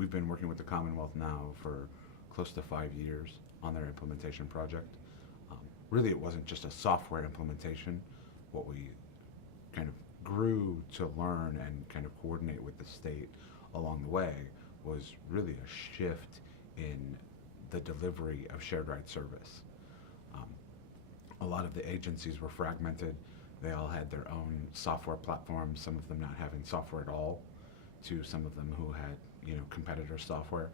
we've been working with the Commonwealth now for close to 5 years on their implementation project. Um, Really, it wasn't just a software implementation. What we kind of grew to learn and kind of coordinate with the state along the way was really a shift in the delivery of shared ride service. Um, a lot of the agencies were fragmented. They all had their own software platforms, some of them not having software at all, to some of them who had, competitor software.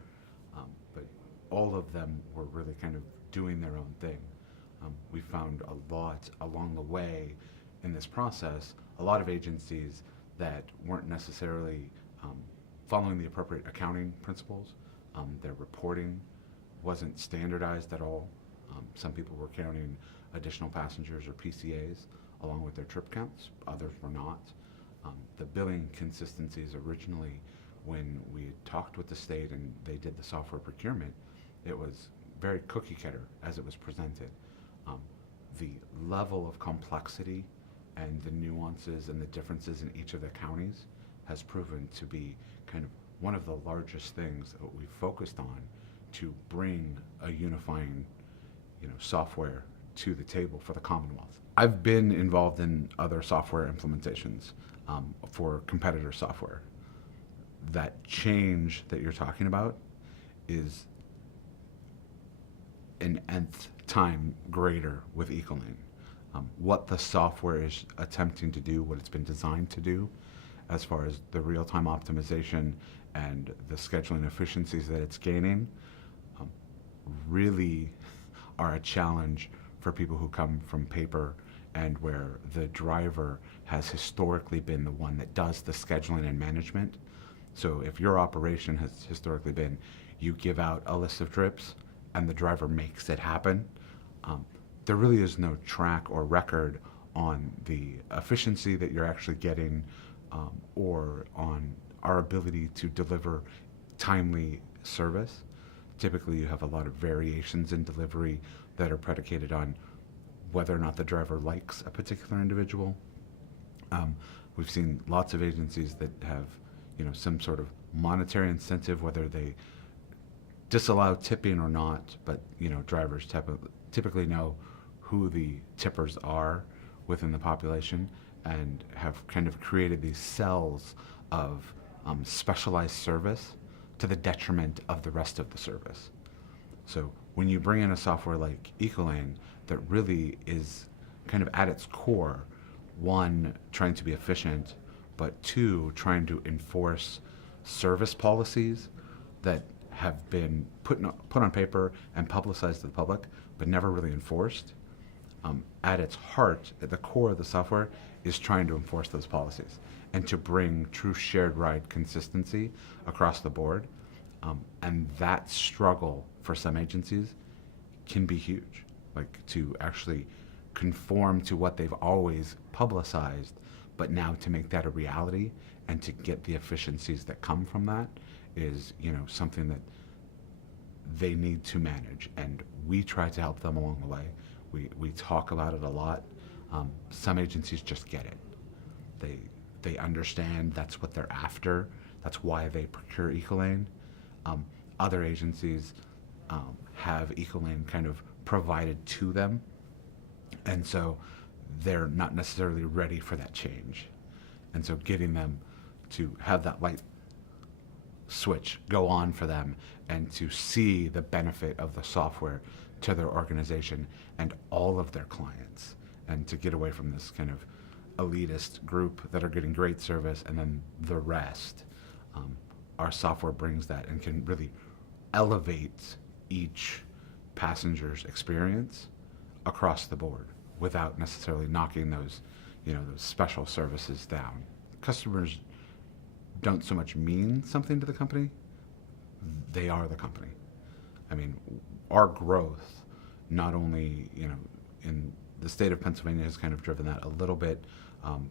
But all of them were really kind of doing their own thing. We found a lot along the way in this process, a lot of agencies that weren't necessarily following the appropriate accounting principles. Their reporting wasn't standardized at all. Some people were counting additional passengers or PCAs along with their trip counts, others were not. The billing consistencies originally, when we talked with the state and they did the software procurement, it was very cookie cutter as it was presented. Um, the level of complexity and the nuances and the differences in each of the counties has proven to be kind of one of the largest things that we focused on to bring a unifying, software to the table for the Commonwealth. I've been involved in other software implementations for competitor software. That change that you're talking about is an nth time greater with Ecolane. What the software is attempting to do, what it's been designed to do, as far as the real-time optimization and the scheduling efficiencies that it's gaining, really are a challenge for people who come from paper and where the driver has historically been the one that does the scheduling and management. So if your operation has historically been you give out a list of trips and the driver makes it happen, there really is no track or record on the efficiency that you're actually getting, or on our ability to deliver timely service. Typically, you have a lot of variations in delivery that are predicated on whether or not the driver likes a particular individual. We've seen lots of agencies that have, some sort of monetary incentive, whether they disallow tipping or not, but, drivers typically know who the tippers are within the population and have kind of created these cells of specialized service to the detriment of the rest of the service. So when you bring in a software like Ecolane that really is kind of at its core, one, trying to be efficient, but two, trying to enforce service policies that have been put on paper and publicized to the public, but never really enforced. At its heart, at the core of the software, is trying to enforce those policies and to bring true shared ride consistency across the board. And that struggle for some agencies can be huge, like to actually conform to what they've always publicized, but now to make that a reality and to get the efficiencies that come from that is, something that they need to manage. And we try to help them along the way. We talk about it a lot. Some agencies just get it. They understand that's what they're after. That's why they procure Ecolane. Other agencies have Ecolane kind of provided to them, and so they're not necessarily ready for that change. And so getting them to have that light switch go on for them and to see the benefit of the software to their organization and all of their clients, and to get away from this kind of elitist group that are getting great service and then the rest. Our software brings that and can really elevate each passenger's experience across the board without necessarily knocking those, those special services down. Customers don't so much mean something to the company, they are the company. I mean, our growth, not only, in the state of Pennsylvania has kind of driven that a little bit,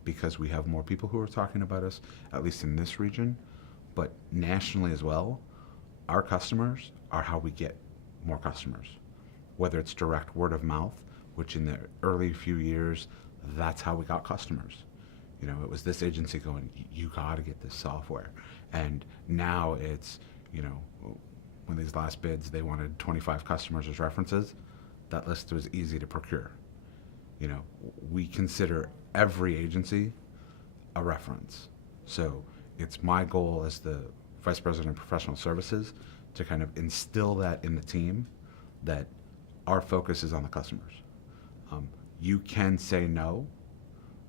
because we have more people who are talking about us, at least in this region, but nationally as well. Our customers are how we get more customers, whether it's direct word of mouth, which in the early few years, that's how we got customers. It was this agency going, you got to get this software. And now it's, you know, when these last bids, they wanted 25 customers as references. That list was easy to procure. You know, we consider every agency a reference. So it's my goal as the Vice President of Professional Services to kind of instill that in the team, that our focus is on the customers. You can say no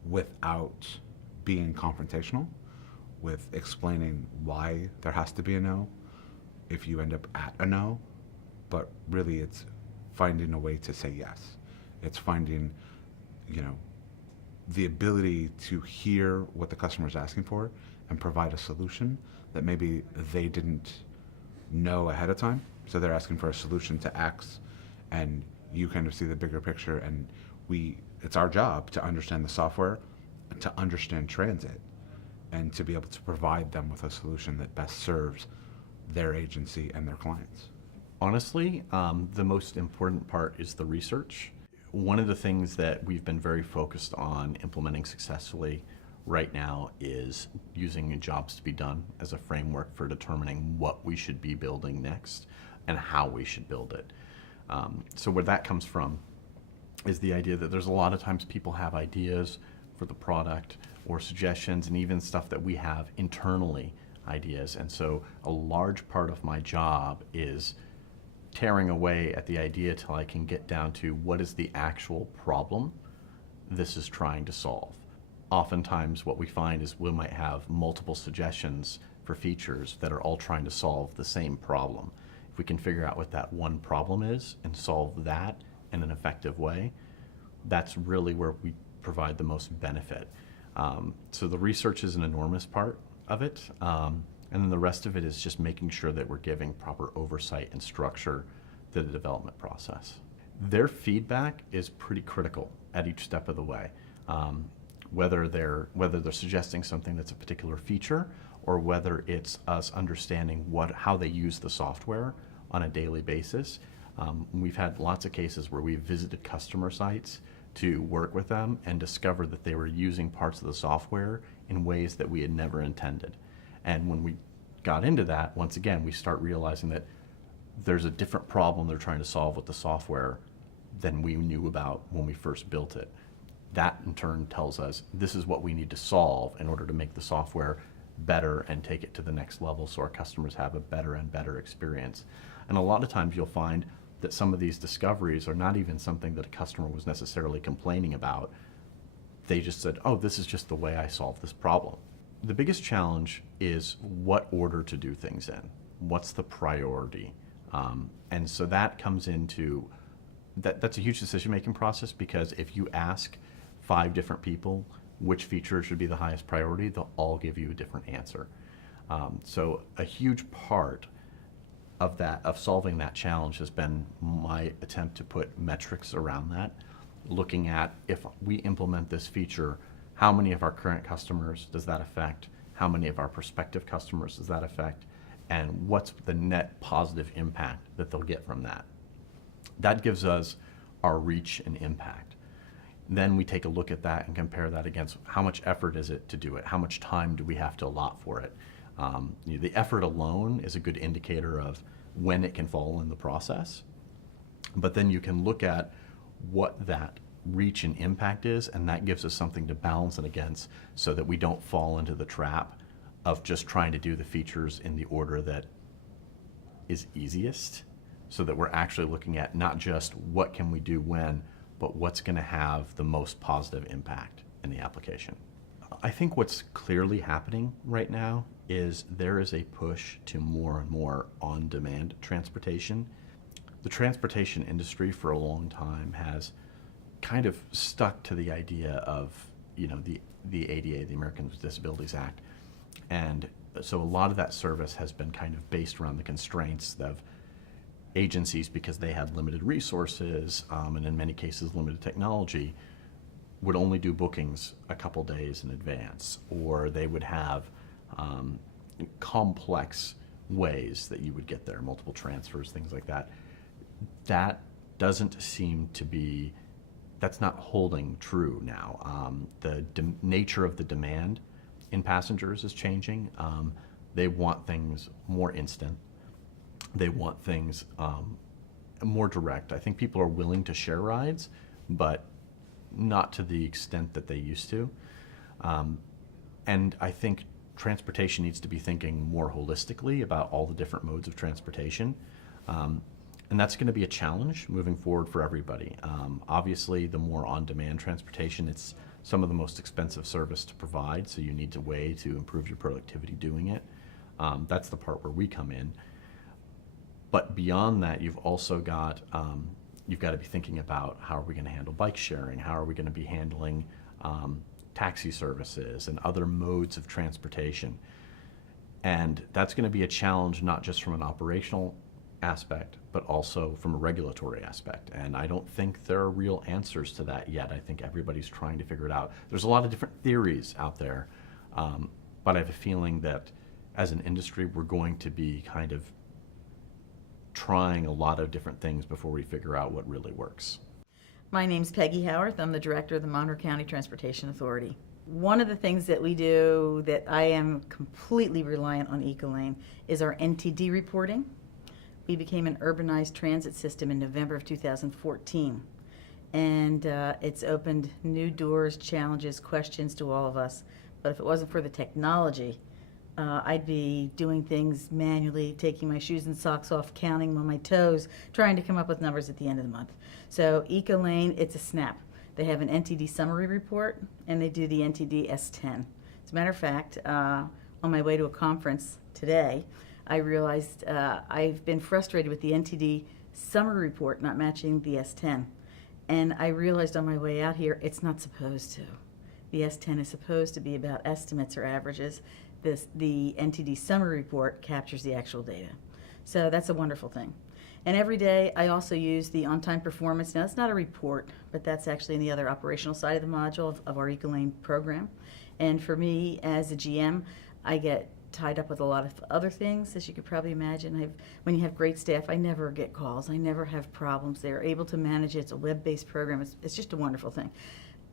without being confrontational, with explaining why there has to be a no if you end up at a no, but really it's finding a way to say yes. It's finding, you know, the ability to hear what the customer is asking for and provide a solution that maybe they didn't know ahead of time. So they're asking for a solution to X, and you kind of see the bigger picture, and it's our job to understand the software, to understand transit, and to be able to provide them with a solution that best serves their agency and their clients. Honestly, the most important part is the research. One of the things that we've been very focused on implementing successfully right now is using jobs to be done as a framework for determining what we should be building next and how we should build it. So where that comes from is the idea that there's a lot of times people have ideas for the product or suggestions, and even stuff that we have internally, ideas. And so a large part of my job is tearing away at the idea till I can get down to what is the actual problem this is trying to solve. Oftentimes what we find is we might have multiple suggestions for features that are all trying to solve the same problem. If we can figure out what that one problem is and solve that in an effective way, that's really where we provide the most benefit. So the research is an enormous part of it. And then the rest of it is just making sure that we're giving proper oversight and structure to the development process. Their feedback is pretty critical at each step of the way. Whether they're suggesting something that's a particular feature, or whether it's us understanding how they use the software on a daily basis. We've had lots of cases where we've visited customer sites to work with them and discovered that they were using parts of the software in ways that we had never intended. And when we got into that, once again, we start realizing that there's a different problem they're trying to solve with the software than we knew about when we first built it. That in turn tells us this is what we need to solve in order to make the software better and take it to the next level so our customers have a better and better experience. And a lot of times you'll find that some of these discoveries are not even something that a customer was necessarily complaining about. They just said, oh, this is just the way I solve this problem. The biggest challenge is what order to do things in. What's the priority? And so that comes into, that's a huge decision-making process, because if you ask 5 different people which feature should be the highest priority, they'll all give you a different answer. So a huge part of solving that challenge has been my attempt to put metrics around that, looking at, if we implement this feature, how many of our current customers does that affect? How many of our prospective customers does that affect? And what's the net positive impact that they'll get from that? That gives us our reach and impact. Then we take a look at that and compare that against how much effort is it to do it? How much time do we have to allot for it? The effort alone is a good indicator of when it can fall in the process. But then you can look at what that reach and impact is, and that gives us something to balance it against, so that we don't fall into the trap of just trying to do the features in the order that is easiest, so that we're actually looking at not just what can we do when, but what's going to have the most positive impact in the application. I think what's clearly happening right now is there is a push to more and more on-demand transportation. The transportation industry for a long time has kind of stuck to the idea of, the ADA, the Americans with Disabilities Act. And so a lot of that service has been kind of based around the constraints of agencies, because they had limited resources, and in many cases limited technology, would only do bookings a couple days in advance, or they would have complex ways that you would get there, multiple transfers, things like that. That doesn't seem to be, that's not holding true now. The nature of the demand in passengers is changing. They want things more instant. They want things more direct. I think people are willing to share rides, but not to the extent that they used to. And I think transportation needs to be thinking more holistically about all the different modes of transportation. And that's going to be a challenge moving forward for everybody. Obviously, the more on-demand transportation, it's some of the most expensive service to provide, so you need a way to improve your productivity doing it. That's the part where we come in. But beyond that, you've also got, you've got to be thinking about how are we going to handle bike sharing? How are we going to be handling taxi services and other modes of transportation? And that's going to be a challenge not just from an operational aspect, but also from a regulatory aspect. And I don't think there are real answers to that yet. I think everybody's trying to figure it out. There's a lot of different theories out there, but I have a feeling that as an industry, we're going to be kind of trying a lot of different things before we figure out what really works. My name's Peggy Howarth. I'm the director of the Monroe County Transportation Authority. One of the things that we do that I am completely reliant on Ecolane is our NTD reporting. We became an urbanized transit system in November of 2014, and it's opened new doors, challenges, questions to all of us. But if it wasn't for the technology, I'd be doing things manually, taking my shoes and socks off, counting on my toes, trying to come up with numbers at the end of the month. So Ecolane, it's a snap. They have an NTD summary report, and they do the NTD S10. As a matter of fact, on my way to a conference today, I realized I've been frustrated with the NTD summary report not matching the S10. And I realized on my way out here, it's not supposed to. The S10 is supposed to be about estimates or averages. The NTD summary report captures the actual data. So that's a wonderful thing. And every day I also use the on-time performance. Now it's not a report, but that's actually in the other operational side of the module of our Ecolane program. And for me as a GM, I get tied up with a lot of other things, as you could probably imagine. When you have great staff, I never get calls. I never have problems. They're able to manage it. It's a web-based program. It's just a wonderful thing.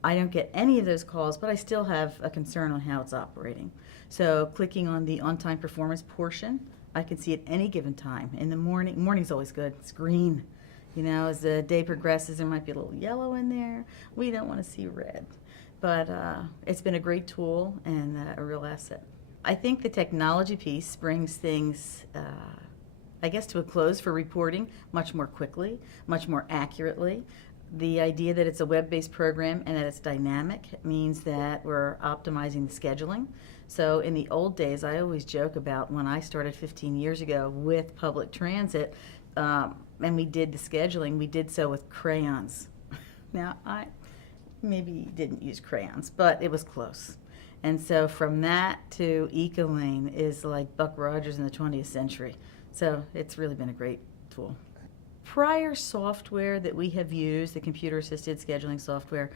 I don't get any of those calls, but I still have a concern on how it's operating. So clicking on the on-time performance portion, I can see at any given time. In the morning's always good. It's green. You know, as the day progresses, there might be a little yellow in there. We don't want to see red. But it's been a great tool and a real asset. I think the technology piece brings things, I guess, to a close for reporting much more quickly, much more accurately. The idea that it's a web-based program and that it's dynamic means that we're optimizing the scheduling. So in the old days, I always joke about when I started 15 years ago with public transit, and we did the scheduling, we did so with crayons. Now, I maybe didn't use crayons, but it was close. And so from that to Ecolane is like Buck Rogers in the 20th century. So it's really been a great tool. Prior software that we have used, the computer-assisted scheduling software,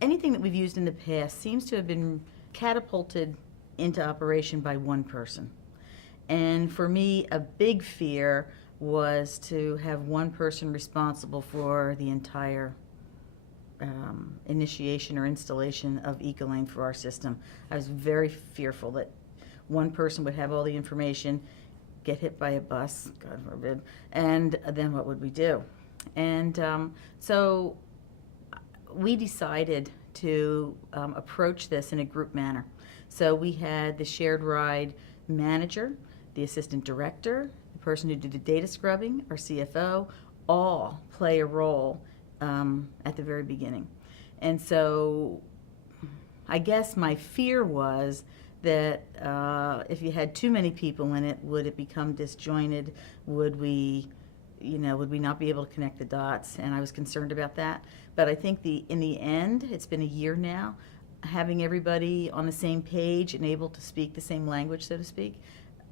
anything that we've used in the past seems to have been catapulted into operation by one person. And for me, a big fear was to have one person responsible for the entire initiation or installation of Ecolane for our system. I was very fearful that one person would have all the information, get hit by a bus, God forbid, and then what would we do? And so we decided to approach this in a group manner. So we had the shared ride manager, the assistant director, the person who did the data scrubbing, our CFO, all play a role at the very beginning. And so I guess my fear was that if you had too many people in it, would it become disjointed? Would we not be able to connect the dots? And I was concerned about that. But I think in the end, it's been a year now, having everybody on the same page and able to speak the same language, so to speak,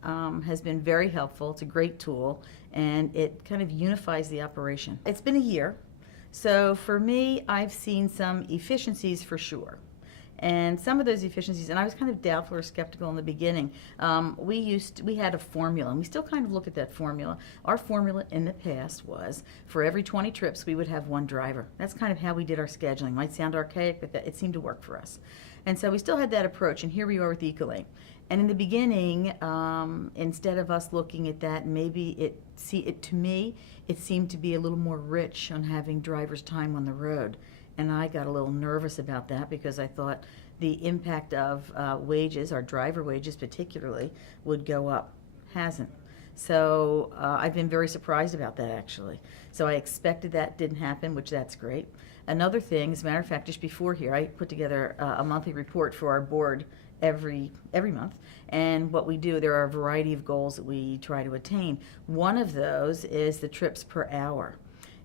has been very helpful. It's a great tool, and it kind of unifies the operation. It's been a year. So for me, I've seen some efficiencies for sure. And some of those efficiencies, and I was kind of doubtful or skeptical in the beginning. We had a formula, and we still kind of look at that formula. Our formula in the past was for every 20 trips, we would have one driver. That's kind of how we did our scheduling. Might sound archaic, but it seemed to work for us. And so we still had that approach, and here we are with Ecolane. And in the beginning, instead of us looking at that, maybe to me, it seemed to be a little more rich on having drivers' time on the road. And I got a little nervous about that because I thought the impact of wages, our driver wages particularly, would go up. Hasn't. So I've been very surprised about that, actually. So I expected that didn't happen, which that's great. Another thing, as a matter of fact, just before here, I put together a monthly report for our board every month. And what we do, there are a variety of goals that we try to attain. One of those is the trips per hour.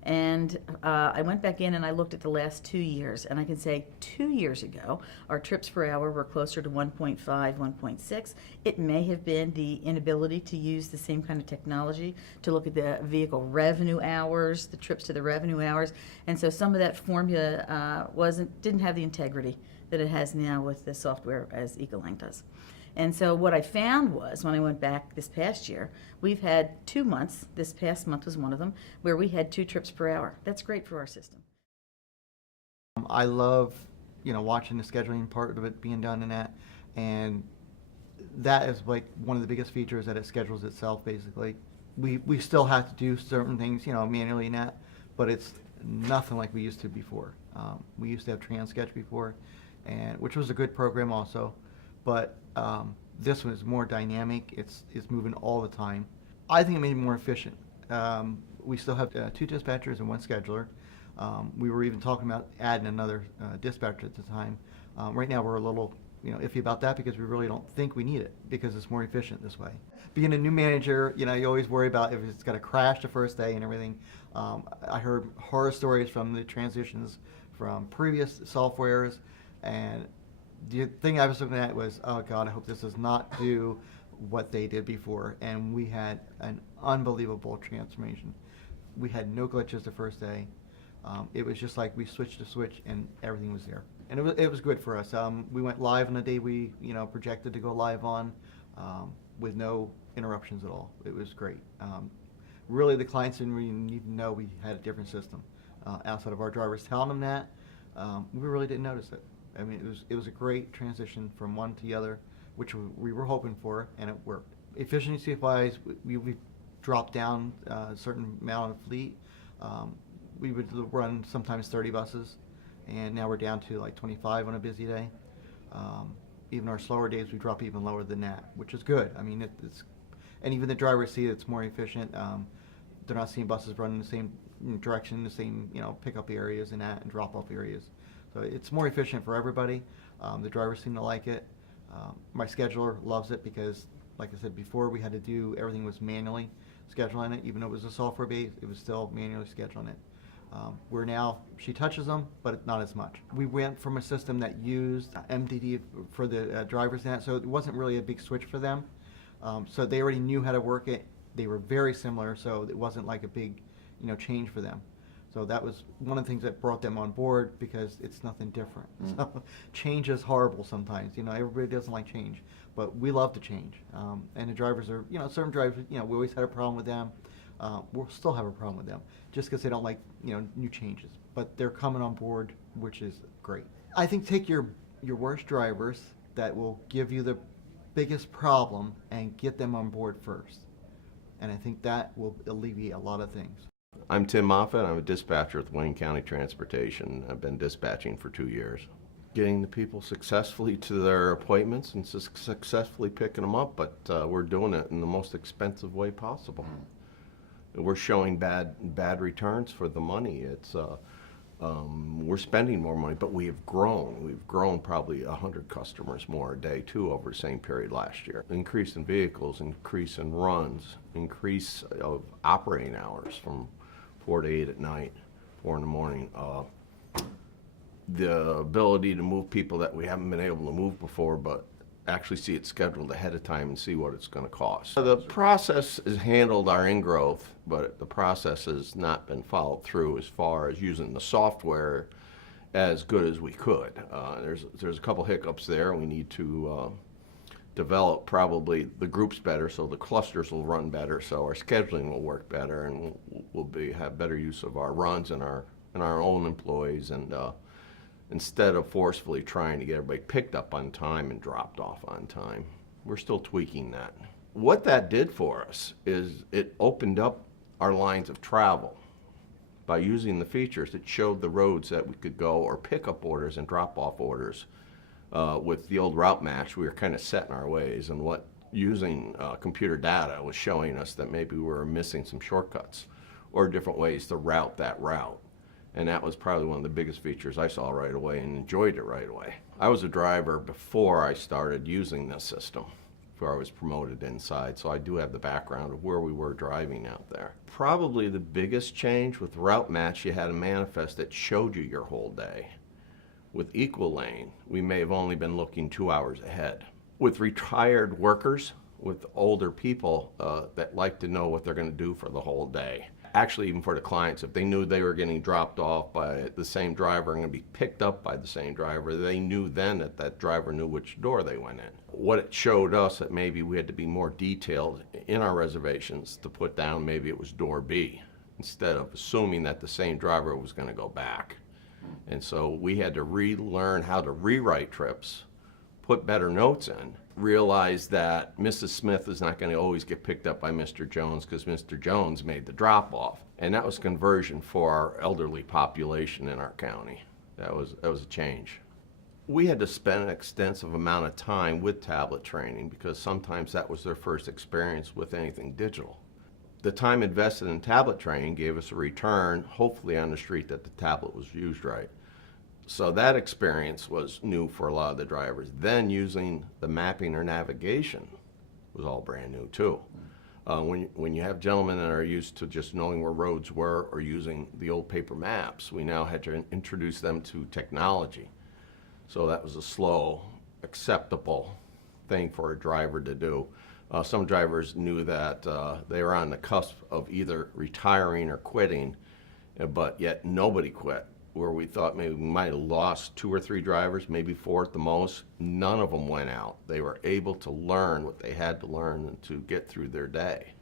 And I went back in and I looked at the last 2 years, and I can say 2 years ago, our trips per hour were closer to 1.5, 1.6. It may have been the inability to use the same kind of technology to look at the vehicle revenue hours, the trips to the revenue hours, and so some of that formula didn't have the integrity that it has now with the software as Ecolane does. And so what I found was, when I went back this past year, we've had 2 months, this past month was one of them, where we had 2 trips per hour. That's great for our system. I love, watching the scheduling part of it being done in that, and that is like one of the biggest features, that it schedules itself basically. We still have to do certain things, manually in that, but it's nothing like we used to before. We used to have TransSketch before, which was a good program also. But this one is more dynamic. It's moving all the time. I think it made it more efficient. We still have 2 dispatchers and 1 scheduler. We were even talking about adding another dispatcher at the time. Right now we're a little iffy about that because we really don't think we need it because it's more efficient this way. Being a new manager, you always worry about if it's going to crash the first day and everything. I heard horror stories from the transitions from previous softwares, and the thing I was looking at was, oh God, I hope this does not do what they did before. And we had an unbelievable transformation. We had no glitches the first day. It was just like we switched a switch and everything was there. And it was good for us. We went live on the day we projected to go live on, with no interruptions at all. It was great. Really, the clients didn't really even know we had a different system. Outside of our drivers telling them that, we really didn't notice it. I mean, it was a great transition from one to the other, which we were hoping for, and it worked. Efficiency-wise, we dropped down a certain amount of fleet. We would run sometimes 30 buses, and now we're down to like 25 on a busy day. Even our slower days, we drop even lower than that, which is good. I mean, and even the drivers see it's more efficient. They're not seeing buses running the same direction, the same pickup areas and drop-off areas. So it's more efficient for everybody. The drivers seem to like it. My scheduler loves it because, like I said before, we had to do everything was manually scheduling it. Even though it was a software base, it was still manually scheduling it. Where now she touches them, but not as much. We went from a system that used MDD for the drivers and that, so it wasn't really a big switch for them. So they already knew how to work it. They were very similar, so it wasn't like a big change for them. So that was one of the things that brought them on board because it's nothing different. So change is horrible sometimes. Everybody doesn't like change, but we love to change. And the drivers are, certain drivers, we always had a problem with them. We'll still have a problem with them just because they don't like, new changes. But they're coming on board, which is great. I think take your worst drivers that will give you the biggest problem and get them on board first. And I think that will alleviate a lot of things. I'm Tim Moffett. I'm a dispatcher with Wayne County Transportation. I've been dispatching for 2 years. Getting the people successfully to their appointments and successfully picking them up, but we're doing it in the most expensive way possible. We're showing bad returns for the money. We're spending more money, but we have grown. We've grown probably 100 customers more a day, too, over the same period last year. Increase in vehicles, increase in runs, increase of operating hours from 4 to 8 at night, 4 in the morning. The ability to move people that we haven't been able to move before, but actually see it scheduled ahead of time and see what it's going to cost. The process has handled our ingrowth, but the process has not been followed through as far as using the software as good as we could. There's a couple hiccups there. We need to develop probably the groups better so the clusters will run better, so our scheduling will work better, and we'll have better use of our runs and our own employees, and instead of forcefully trying to get everybody picked up on time and dropped off on time. We're still tweaking that. What that did for us is it opened up our lines of travel. By using the features, it showed the roads that we could go, or pick up orders and drop off orders. With the old route match, we were kind of set in our ways, and what using computer data was showing us that maybe we were missing some shortcuts or different ways to route that route. And that was probably one of the biggest features I saw right away and enjoyed it right away. I was a driver before I started using this system, before I was promoted inside, so I do have the background of where we were driving out there. Probably the biggest change with Route Match, you had a manifest that showed you your whole day. With Ecolane, we may have only been looking 2 hours ahead. With retired workers, with older people that like to know what they're going to do for the whole day. Actually, even for the clients, if they knew they were getting dropped off by the same driver and going to be picked up by the same driver, they knew then that that driver knew which door they went in. What it showed us that maybe we had to be more detailed in our reservations to put down maybe it was door B, instead of assuming that the same driver was going to go back. And so we had to relearn how to rewrite trips, put better notes in, realize that Mrs. Smith is not going to always get picked up by Mr. Jones because Mr. Jones made the drop-off. And that was conversion for our elderly population in our county. That was a change. We had to spend an extensive amount of time with tablet training because sometimes that was their first experience with anything digital. The time invested in tablet training gave us a return, hopefully on the street, that the tablet was used right. So that experience was new for a lot of the drivers. Then using the mapping or navigation was all brand new too. When you have gentlemen that are used to just knowing where roads were or using the old paper maps, we now had to introduce them to technology. So that was a slow, acceptable thing for a driver to do. Some drivers knew that they were on the cusp of either retiring or quitting, but yet nobody quit. Where we thought maybe we might have lost 2 or 3 drivers, maybe 4 at the most, none of them went out. They were able to learn what they had to learn to get through their day.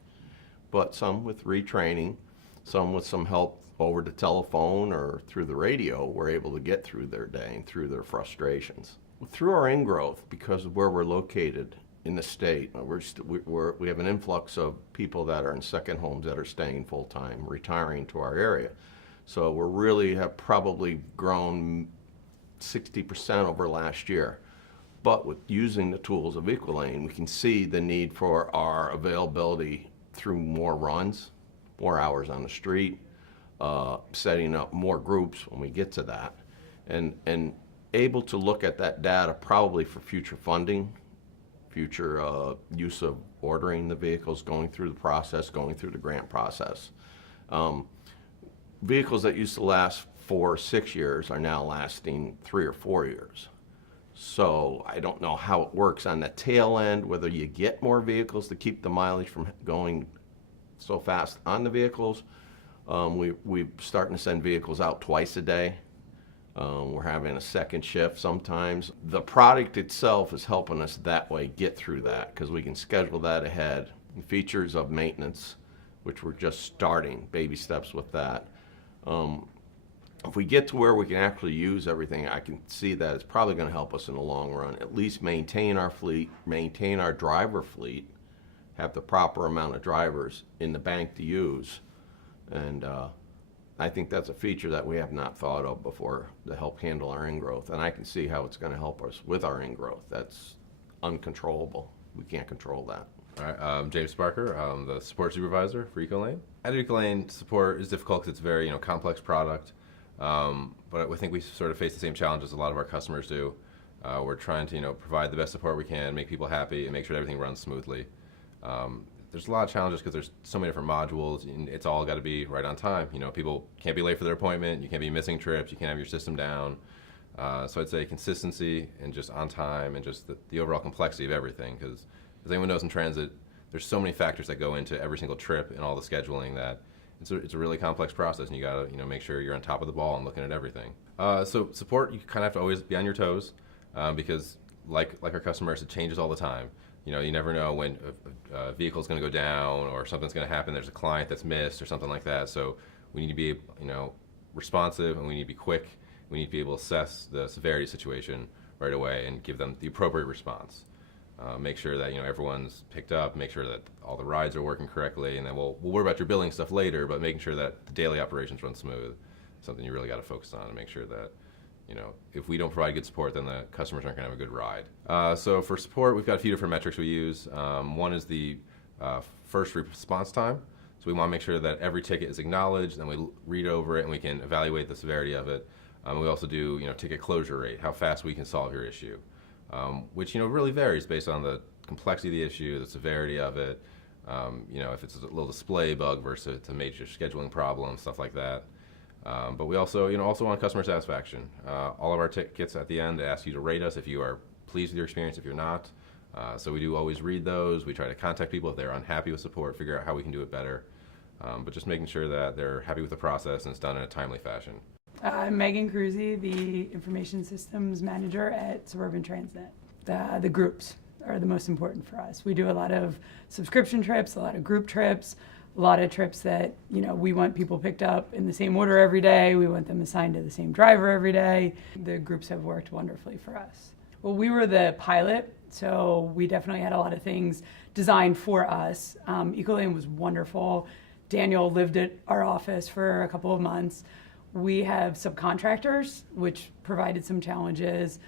But some with retraining, some with some help over the telephone or through the radio were able to get through their day and through their frustrations. Through our in-growth, because of where we're located in the state, we have an influx of people that are in second homes that are staying full-time, retiring to our area. So we really have probably grown 60% over last year. But with using the tools of Ecolane, we can see the need for our availability through more runs, more hours on the street, setting up more groups when we get to that, and able to look at that data probably for future funding, future use of ordering the vehicles, going through the process, going through the grant process. Vehicles that used to last 4 or 6 years are now lasting 3 or 4 years. So I don't know how it works on the tail end, whether you get more vehicles to keep the mileage from going so fast on the vehicles. We're starting to send vehicles out twice a day. We're having a second shift sometimes. The product itself is helping us that way get through that because we can schedule that ahead. The features of maintenance, which we're just starting, baby steps with that. If we get to where we can actually use everything, I can see that it's probably going to help us in the long run. At least maintain our fleet, maintain our driver fleet, have the proper amount of drivers in the bank to use. And I think that's a feature that we have not thought of before to help handle our ingrowth. And I can see how it's going to help us with our ingrowth. That's uncontrollable. We can't control that. All right, I'm James Barker. I'm the support supervisor for Ecolane. At Ecolane, support is difficult because it's a very complex product, but I think we sort of face the same challenges a lot of our customers do. We're trying to provide the best support we can, make people happy, and make sure that everything runs smoothly. There's a lot of challenges because there's so many different modules, and it's all got to be right on time. People can't be late for their appointment, you can't be missing trips, you can't have your system down. So I'd say consistency and just on time and just the overall complexity of everything, because as anyone knows in transit, there's so many factors that go into every single trip and all the scheduling that it's a really complex process, and you got to make sure you're on top of the ball and looking at everything. So support, you kind of have to always be on your toes because like our customers, it changes all the time. You never know when a vehicle's going to go down or something's going to happen. There's a client that's missed or something like that. So we need to be responsive, and we need to be quick. We need to be able to assess the severity situation right away and give them the appropriate response. make sure that everyone's picked up, make sure that all the rides are working correctly, and then we'll worry about your billing stuff later. But making sure that the daily operations run smooth, something you really got to focus on and make sure that if we don't provide good support, then the customers aren't going to have a good ride. So for support, we've got a few different metrics we use. One is the first response time. So we want to make sure that every ticket is acknowledged, and we read over it, and we can evaluate the severity of it. We also do ticket closure rate, how fast we can solve your issue, which really varies based on the complexity of the issue, the severity of it. If it's a little display bug versus a major scheduling problem, stuff like that. But we also want customer satisfaction. All of our tickets at the end ask you to rate us if you are pleased with your experience, if you're not. So we do always read those. We try to contact people if they're unhappy with support, figure out how we can do it better. But just making sure that they're happy with the process and it's done in a timely fashion. I'm Megan Cruzy, the Information Systems Manager at Suburban Transnet. The groups are the most important for us. We do a lot of subscription trips, a lot of group trips, a lot of trips that, we want people picked up in the same order every day. We want them assigned to the same driver every day. The groups have worked wonderfully for us. Well, we were the pilot, so we definitely had a lot of things designed for us. Ecolane was wonderful. Daniel lived at our office for a couple of months. We have subcontractors, which provided some challenges.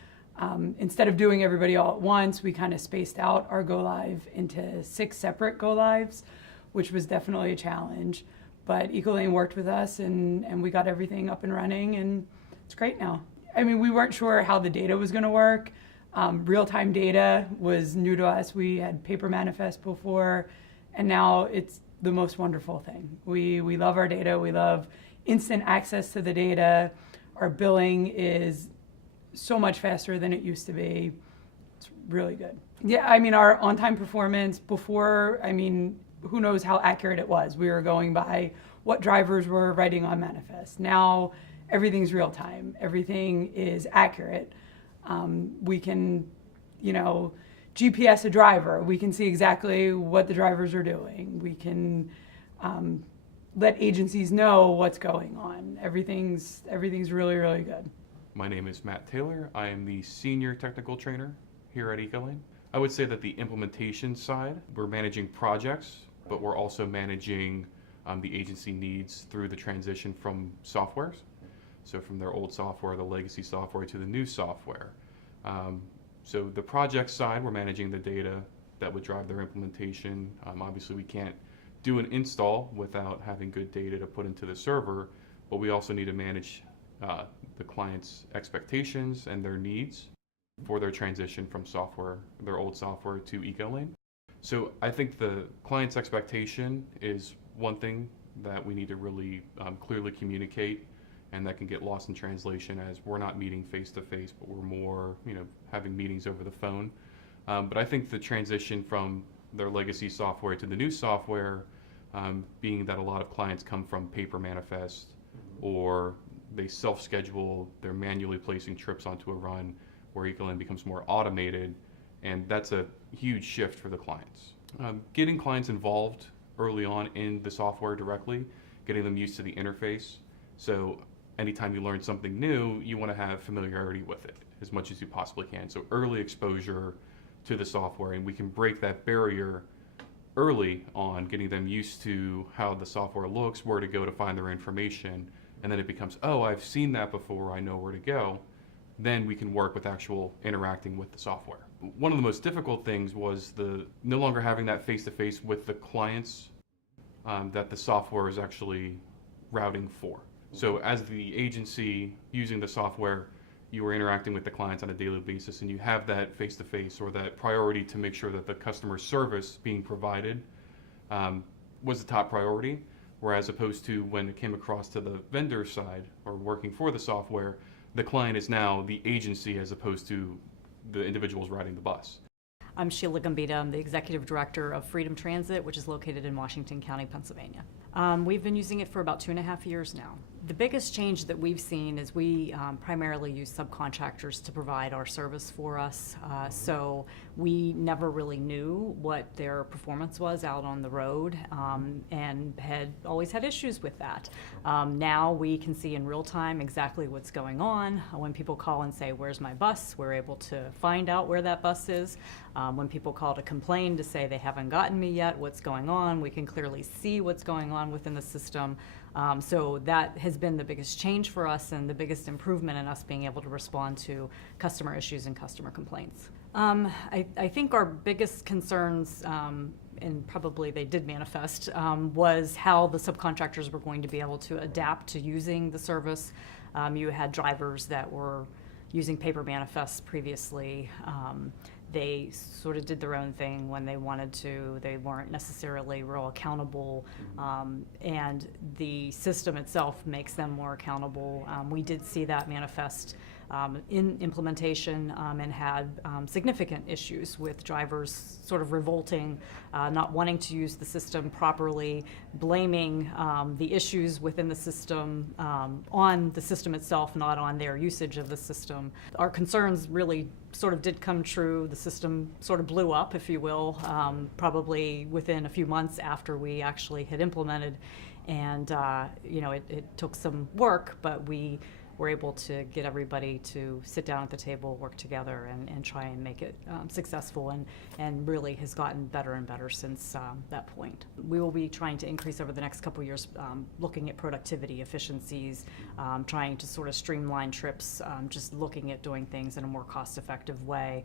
Instead of doing everybody all at once, we kind of spaced out our go live into 6 separate go lives, which was definitely a challenge. But Ecolane worked with us and we got everything up and running, and it's great now. I mean, we weren't sure how the data was going to work. Real-time data was new to us. We had paper manifest before, and now it's the most wonderful thing. We love our data. We love instant access to the data. Our billing is so much faster than it used to be. It's really good. Yeah, I mean, our on-time performance before, who knows how accurate it was. We were going by what drivers were writing on manifest. Now, everything's real time. Everything is accurate. We can, GPS a driver. We can see exactly what the drivers are doing. We can let agencies know what's going on. Everything's really, really good. My name is Matt Taylor. I am the Senior Technical Trainer here at Ecolane. I would say that the implementation side, we're managing projects, but we're also managing the agency needs through the transition from softwares. So from their old software, the legacy software, to the new software. So the project side, we're managing the data that would drive their implementation. Obviously, we can't do an install without having good data to put into the server, but we also need to manage the client's expectations and their needs for their transition from software, their old software, to Ecolane. So I think the client's expectation is one thing that we need to really clearly communicate, and that can get lost in translation as we're not meeting face-to-face, but we're more, having meetings over the phone. But I think the transition from their legacy software to the new software, being that a lot of clients come from paper manifest, or they self-schedule, they're manually placing trips onto a run, where Ecolane becomes more automated, and that's a huge shift for the clients. Getting clients involved early on in the software directly, getting them used to the interface. So anytime you learn something new, you want to have familiarity with it as much as you possibly can. So early exposure to the software, and we can break that barrier early on, getting them used to how the software looks, where to go to find their information, and then it becomes, oh, I've seen that before, I know where to go. Then we can work with actual interacting with the software. One of the most difficult things was no longer having that face-to-face with the clients that the software is actually routing for. So as the agency using the software, you are interacting with the clients on a daily basis, and you have that face-to-face or that priority to make sure that the customer service being provided was the top priority, whereas opposed to when it came across to the vendor side or working for the software, the client is now the agency as opposed to the individuals riding the bus. I'm Sheila Gambita. I'm the Executive Director of Freedom Transit, which is located in Washington County, Pennsylvania. We've been using it for about 2.5 years now. The biggest change that we've seen is we primarily use subcontractors to provide our service for us. So we never really knew what their performance was out on the road, and had always had issues with that. Now we can see in real time exactly what's going on. When people call and say, "Where's my bus?" we're able to find out where that bus is. When people call to complain to say they haven't gotten me yet, what's going on, we can clearly see what's going on within the system. So that has been the biggest change for us and the biggest improvement in us being able to respond to customer issues and customer complaints. I think our biggest concerns, and probably they did manifest, was how the subcontractors were going to be able to adapt to using the service. You had drivers that were using paper manifests previously. They sort of did their own thing when they wanted to. They weren't necessarily real accountable, and the system itself makes them more accountable. We did see that manifest in implementation, and had significant issues with drivers sort of revolting, not wanting to use the system properly, blaming the issues within the system on the system itself, not on their usage of the system. Our concerns really sort of did come true. The system sort of blew up, if you will, probably within a few months after we actually had implemented. And it took some work, but we were able to get everybody to sit down at the table, work together, and try and make it successful, and really has gotten better and better since that point. We will be trying to increase over the next couple of years, looking at productivity, efficiencies, trying to sort of streamline trips, just looking at doing things in a more cost-effective way.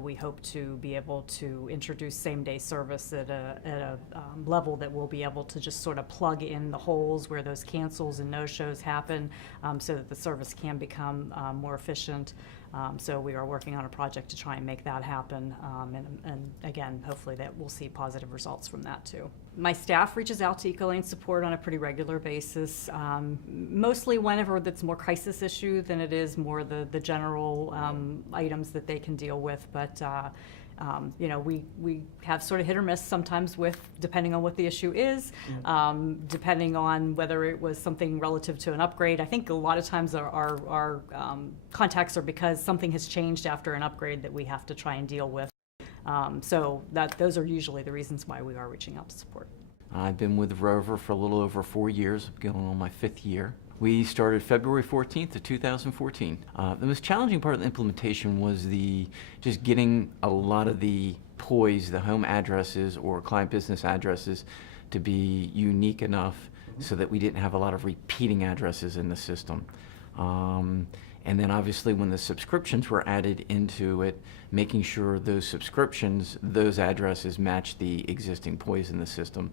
We hope to be able to introduce same-day service at a level that we'll be able to just sort of plug in the holes where those cancels and no-shows happen, so that the service can become more efficient. So we are working on a project to try and make that happen, and again, hopefully that we'll see positive results from that too. My staff reaches out to Ecolane support on a pretty regular basis, mostly whenever that's more crisis issue than it is more the general items that they can deal with, but we have sort of hit or miss sometimes with, depending on what the issue is, depending on whether it was something relative to an upgrade. I think a lot of times our contacts are because something has changed after an upgrade that we have to try and deal with. So those are usually the reasons why we are reaching out to support. I've been with Rover for a little over 4 years, going on my 5th year. We started February 14th of 2014. The most challenging part of the implementation was just getting a lot of the POIs, the home addresses or client business addresses, to be unique enough so that we didn't have a lot of repeating addresses in the system. And then obviously when the subscriptions were added into it, making sure those subscriptions, those addresses match the existing POIs in the system.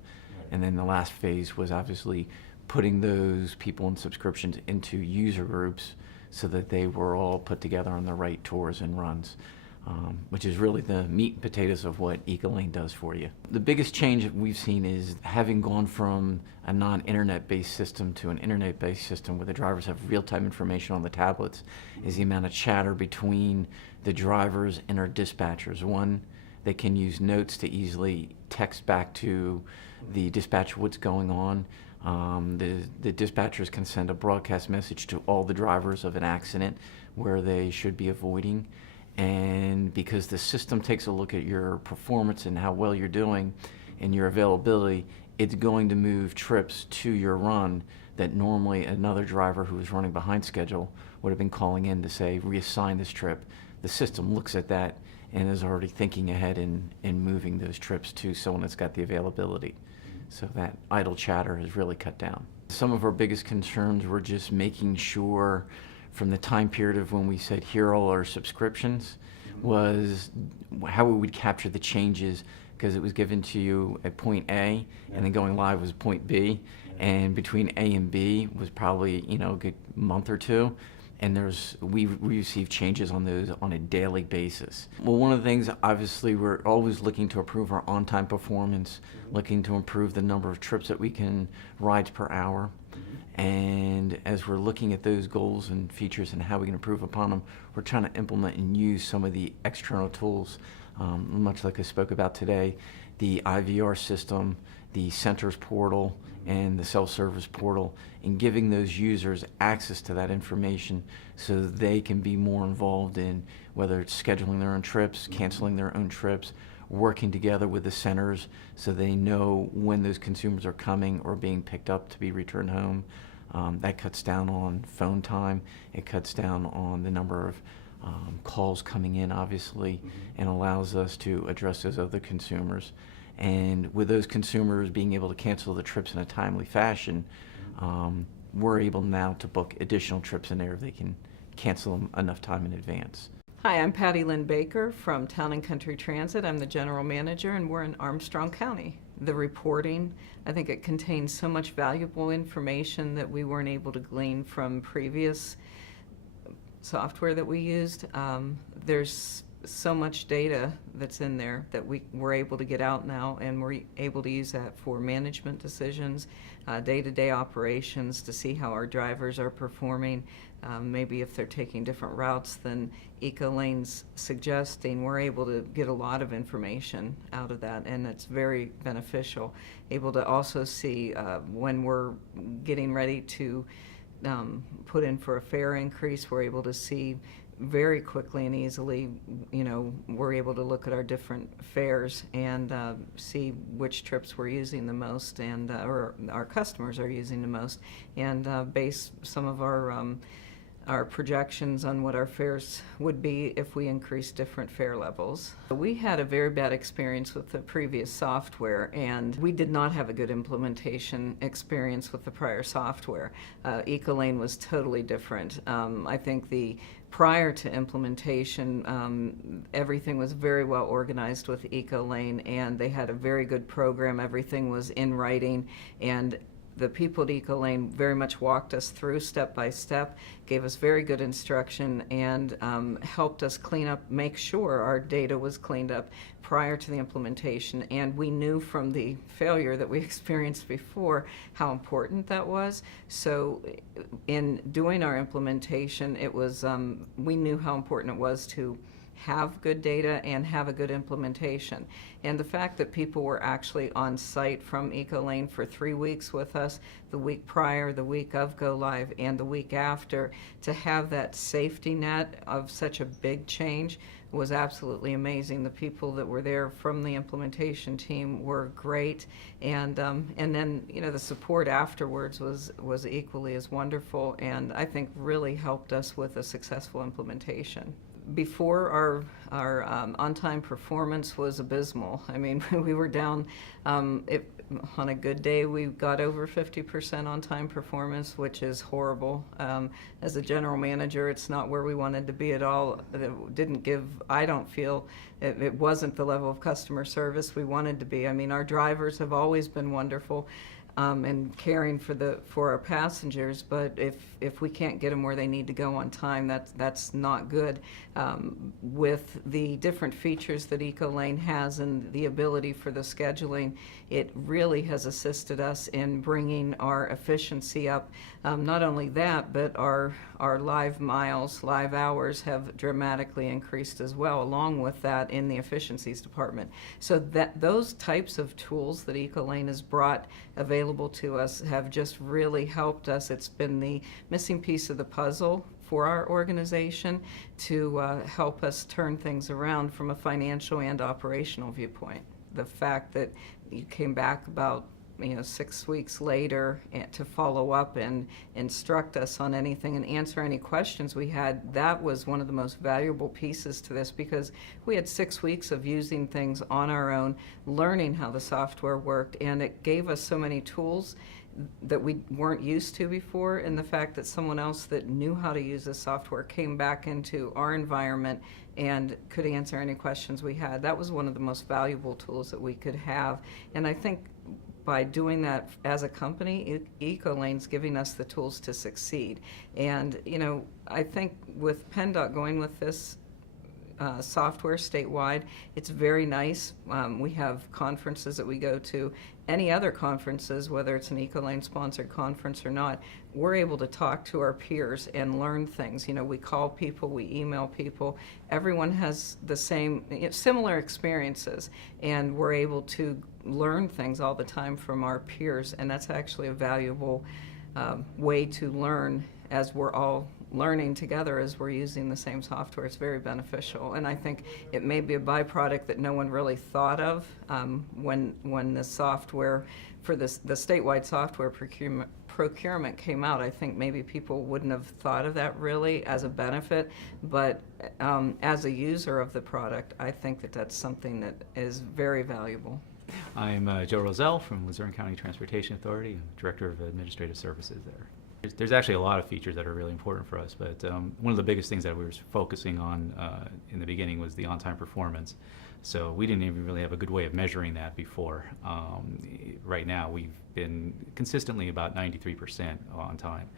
And then the last phase was obviously putting those people in subscriptions into user groups so that they were all put together on the right tours and runs, which is really the meat and potatoes of what Ecolane does for you. The biggest change that we've seen is having gone from a non-internet-based system to an internet-based system where the drivers have real-time information on the tablets, is the amount of chatter between the drivers and our dispatchers. One, they can use notes to easily text back to the dispatcher what's going on. The dispatchers can send a broadcast message to all the drivers of an accident where they should be avoiding. And because the system takes a look at your performance and how well you're doing and your availability, it's going to move trips to your run that normally another driver who was running behind schedule would have been calling in to say, reassign this trip. The system looks at that and is already thinking ahead and moving those trips to someone that's got the availability. So that idle chatter has really cut down. Some of our biggest concerns were just making sure from the time period of when we said here are all our subscriptions was how we would capture the changes, because it was given to you at point A and then going live was point B, and between A and B was probably a good month or two. And we receive changes on those on a daily basis. Well, one of the things, obviously, we're always looking to improve our on-time performance, looking to improve the number of trips that we can ride per hour. And as we're looking at those goals and features and how we can improve upon them, we're trying to implement and use some of the external tools, much like I spoke about today, the IVR system, the centers portal and the self-service portal, and giving those users access to that information so that they can be more involved in whether it's scheduling their own trips, canceling their own trips, working together with the centers so they know when those consumers are coming or being picked up to be returned home. That cuts down on phone time. It cuts down on the number of calls coming in, obviously, and allows us to address those other consumers. And with those consumers being able to cancel the trips in a timely fashion, we're able now to book additional trips in there if they can cancel them enough time in advance. Hi, I'm Patty Lynn Baker from Town and Country Transit. I'm the general manager, and we're in Armstrong County. The reporting, I think it contains so much valuable information that we weren't able to glean from previous software that we used. There's so much data that's in there that we're able to get out now, and we're able to use that for management decisions, day-to-day operations, to see how our drivers are performing. Maybe if they're taking different routes than Ecolane's suggesting, we're able to get a lot of information out of that, and it's very beneficial. Able to also see when we're getting ready to put in for a fare increase, we're able to see very quickly and easily, we're able to look at our different fares and see which trips we're using the most, and or our customers are using the most, and base some of our projections on what our fares would be if we increase different fare levels. We had a very bad experience with the previous software, and we did not have a good implementation experience with the prior software. Ecolane was totally different. I think prior to implementation, everything was very well organized with Ecolane, and they had a very good program. Everything was in writing, and the people at Ecolane very much walked us through step by step, gave us very good instruction, and helped us make sure our data was cleaned up prior to the implementation. And we knew from the failure that we experienced before how important that was. So in doing our implementation, it was we knew how important it was to have good data and have a good implementation. And the fact that people were actually on site from Ecolane for 3 weeks with us, the week prior, the week of go live, and the week after, to have that safety net of such a big change was absolutely amazing. The people that were there from the implementation team were great, and then the support afterwards was equally as wonderful, and I think really helped us with a successful implementation. Before, our on-time performance was abysmal. I mean, we were down, on a good day, we got over 50% on-time performance, which is horrible. As a general manager, it's not where we wanted to be at all. It didn't give, I don't feel, it wasn't the level of customer service we wanted to be. I mean, our drivers have always been wonderful. And caring for our passengers, but if we can't get them where they need to go on time, that's not good. With the different features that Ecolane has and the ability for the scheduling, it really has assisted us in bringing our efficiency up. Not only that, but our live miles, live hours have dramatically increased as well, along with that in the efficiencies department. So those types of tools that Ecolane has brought available to us have just really helped us. It's been the missing piece of the puzzle for our organization to help us turn things around from a financial and operational viewpoint. The fact that you came back about 6 weeks later to follow up and instruct us on anything and answer any questions we had, that was one of the most valuable pieces to this, because we had 6 weeks of using things on our own, learning how the software worked, and it gave us so many tools that we weren't used to before, and the fact that someone else that knew how to use the software came back into our environment and could answer any questions we had. That was one of the most valuable tools that we could have, and I think by doing that as a company, Ecolane's giving us the tools to succeed. And I think with PennDOT going with this software statewide. It's very nice. We have conferences that we go to. Any other conferences, whether it's an Ecolane sponsored conference or not, we're able to talk to our peers and learn things. You know, we call people, we email people. Everyone has the same, similar experiences, and we're able to learn things all the time from our peers, and that's actually a valuable way to learn as we're all learning together as we're using the same software. It's very beneficial, and I think it may be a byproduct that no one really thought of when the software for the statewide software procurement came out. I think maybe people wouldn't have thought of that really as a benefit, but as a user of the product, I think that that's something that is very valuable. I'm Joe Roselle from Luzerne County Transportation Authority, I'm Director of Administrative Services there. There's actually a lot of features that are really important for us, but one of the biggest things that we were focusing on in the beginning was the on-time performance. So we didn't even really have a good way of measuring that before. Right now, we've been consistently about 93% on time.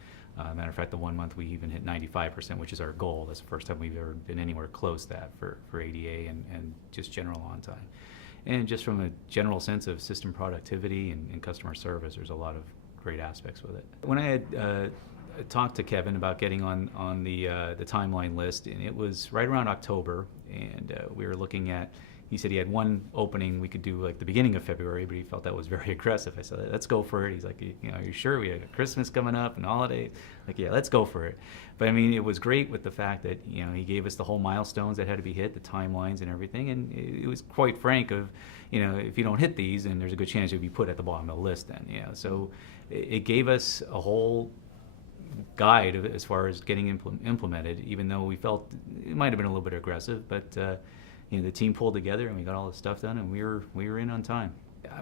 Matter of fact, the one month we even hit 95%, which is our goal. That's the first time we've ever been anywhere close to that for ADA and just general on time. And just from a general sense of system productivity and customer service, there's a lot of great aspects with it. When I had talked to Kevin about getting on the timeline list, and it was right around October, and we were looking at, he said he had one opening we could do like the beginning of February, but he felt that was very aggressive. I said, let's go for it. He's like, you know, are you sure? We have Christmas coming up and holidays. Like, yeah, let's go for it. But I mean, it was great with the fact that, you know, he gave us the whole milestones that had to be hit, the timelines and everything, and it was quite frank of, you know, if you don't hit these, then there's a good chance you'll be put at the bottom of the list then, you know. So it gave us a whole guide as far as getting implemented, even though we felt it might have been a little bit aggressive, but you know, the team pulled together and we got all the stuff done, and we were in on time.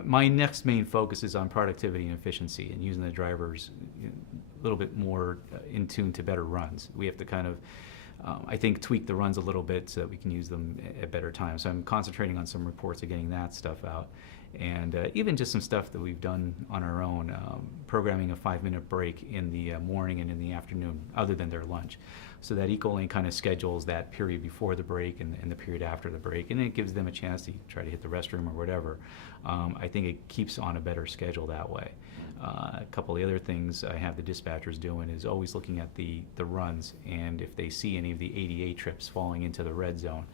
My next main focus is on productivity and efficiency and using the drivers a little bit more in tune to better runs. We have to kind of, I think, tweak the runs a little bit so that we can use them at better times. So I'm concentrating on some reports of getting that stuff out. And even just some stuff that we've done on our own, programming a 5-minute break in the morning and in the afternoon, other than their lunch, so that Ecolane kind of schedules that period before the break and the period after the break, and it gives them a chance to try to hit the restroom or whatever. I think it keeps on a better schedule that way. A couple of the other things I have the dispatchers doing is always looking at the runs, and if they see any of the ADA trips falling into the red zone,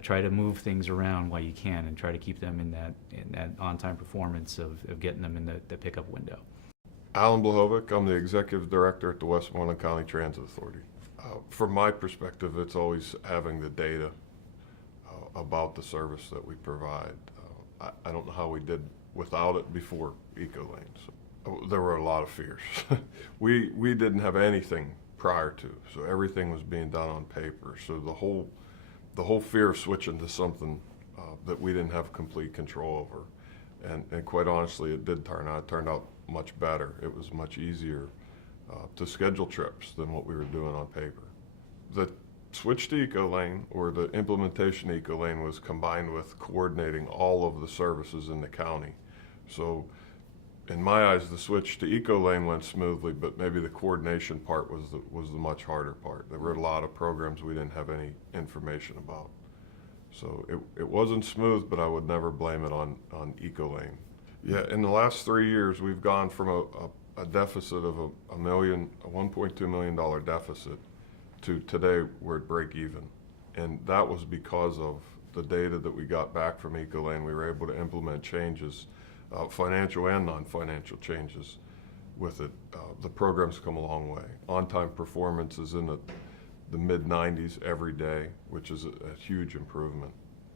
try to move things around while you can and try to keep them in that on-time performance of getting them in the pickup window. Alan Blahovic, I'm the Executive Director at the Westmoreland County Transit Authority. From my perspective, it's always having the data about the service that we provide. I don't know how we did without it before Ecolane. So, there were a lot of fears. we didn't have anything prior to, so everything was being done on paper. So the whole fear of switching to something that we didn't have complete control over. And quite honestly, it turned out much better. It was much easier to schedule trips than what we were doing on paper. The switch to Ecolane, or the implementation of Ecolane, was combined with coordinating all of the services in the county. So in my eyes, the switch to Ecolane went smoothly, but maybe the coordination part was the much harder part. There were a lot of programs we didn't have any information about. So it wasn't smooth, but I would never blame it on Ecolane. Yeah, in the last 3 years, we've gone from a deficit of a $1.2 million deficit to today we're at break even. And that was because of the data that we got back from Ecolane. We were able to implement changes, financial and non-financial changes with it. The program's come a long way. On-time performance is in the mid-90s every day, which is a huge improvement.